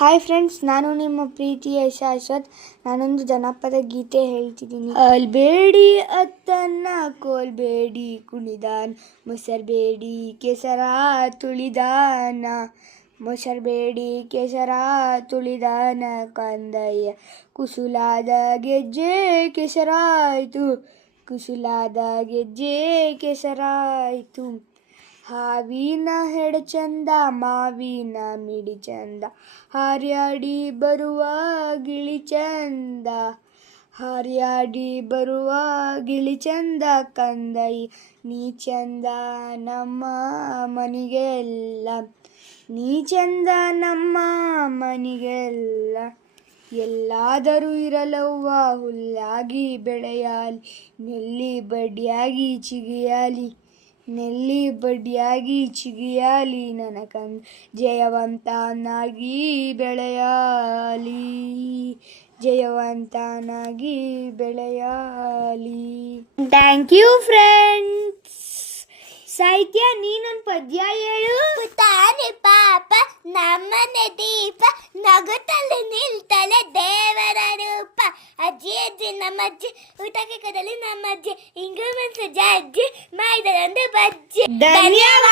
Hi friends ನಾನು ನಿಮ್ಮ ಪ್ರೀತಿಯ ಶಾಶ್ವತ್. ನಾನೊಂದು ಜನಪದ ಗೀತೆ ಹೇಳ್ತಿದ್ದೀನಿ. ಅಲ್ಬೇಡಿ ಅತ್ತನ್ನ, ಕೋಲ್ಬೇಡಿ ಕುಣಿದಾನ್, ಮೊಸರ್ಬೇಡಿ ಕೆಸರ ತುಳಿದಾನ, ಮೊಸರ್ಬೇಡಿ ಕೆಸರ ತುಳಿದಾನ ಕಂದಯ್ಯ. ಕುಸುಲಾದ ಗೆಜ್ಜೆ ಕೆಸರಾಯ್ತು ಕುಸುಲಾದ ಗೆಜ್ಜೆ ಕೆಸರಾಯ್ತು. ಹಾವಿನ ಹೆಡ ಚಂದ ಮಾವಿನ ಮಿಡಿ ಚಂದ ಹಾರ್ಯಾಡಿ ಬರುವ ಗಿಳಿ ಚಂದ ಹಾರ್ಯಾಡಿ ಬರುವ ಗಿಳಿ ಚಂದ ಕಂದೈ ನೀ ಚಂದ ನಮ್ಮ ಮನಿಗೆಲ್ಲ ನೀ ಚಂದ ನಮ್ಮ ಮನಿಗೆಲ್ಲ. ಎಲ್ಲಾದರೂ ಇರಲವ್ವ, ಹುಲ್ಲಾಗಿ ಬೆಳೆಯಲಿ ನೆಲ್ಲಿ ಬಡ್ಡಿಯಾಗಿ ಚಿಗಿಯಲಿ. ನೆಲ್ಲಿ ಬಡ್ಡಿಯಾಗಿ ಚಿಗಿಯಲಿ ನನಕಂದ ಜಯವಂತನಾಗಿ ಬೆಳೆಯಾಲಿ. ಜಯವಂತನಾಗಿ ಬೆಳೆಯಾಲಿ. ಥ್ಯಾಂಕ್ ಯು ಫ್ರೆಂಡ್ಸ್ ಸಾಹಿತ್ಯ, ನೀನೊಂದು ಪದ್ಯ ಹೇಳು. ತಾನೆ ಪಾಪ, ನಮ್ಮನೆ ದೀಪ ನಗುತ್ತಲೆ ಅಜ್ಜಿ ನಮ್ಮ ಅಜ್ಜಿ ಊಟಕ್ಕೆ ಕದಲಿ ನಮ್ಮ ಅಜ್ಜಿ ಇಂಗು ಮೆಣಸು ಅಜ್ಜಿ ಮಾಡಿದರಂದು ಬಜ್ಜಿ ಧನ್ಯವಾದಗಳು